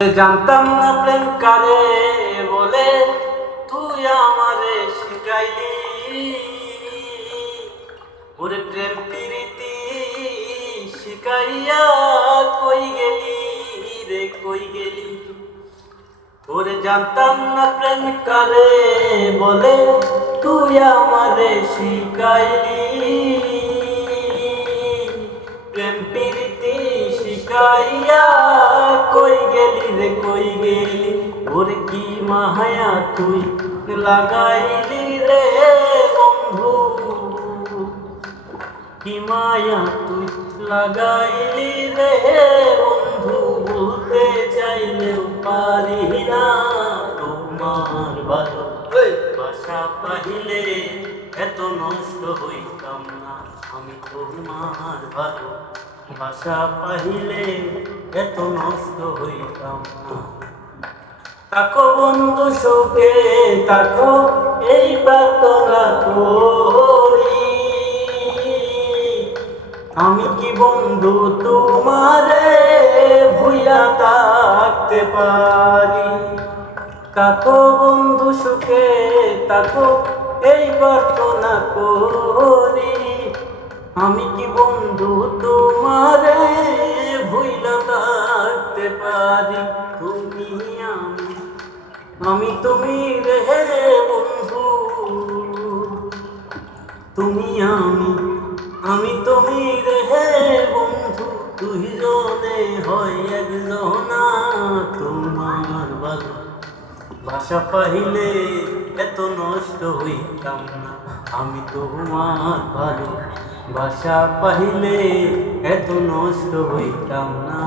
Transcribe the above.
জানতাম না প্রেম কারে বলে, তুই আমারে শিখাইলি। ওরে প্রেম প্রীতি শিখাইয়া কই গেলি রে, কই গেলি? ওরে জানতাম না প্রেম কারে বলে, তুই আমারে শিখাইলি। প্রেম প্রীতি শিখাইয়া কই গেলি রে, কই গেলি? ওরে কি মায়া তুই লাগাইলি রে বন্ধু, কি মায়া তুই লাগাইলি রে বন্ধু। বলতে চাইলেও পারি না তোমার ভালোবাসা পাইলে এত নষ্ট হইতাম না আমি। তোমার ভালোবাসা পাইলে এত নষ্ট হইতাম না। তাকো বন্ধু সুখে তাকো, এই প্রার্থনা করি। আমি কি বন্ধু তোমারে ভুইলা থাকতে পারি? তাকো বন্ধু সুখে তাকো, এই প্রার্থনা করি। আমি কি বন্ধু তোমারে ভুইলা থাকতে পারি? তুমি আমি তুমি রে বন্ধু, তুমি আমি তুমি রে বন্ধু। দুইজনে হয় একজনা, তোমার ভালোবাসা পাইলে এত নষ্ট হইতাম না আমি। তোমার ভালোবাসা পাইলে এত নষ্ট হইতাম না।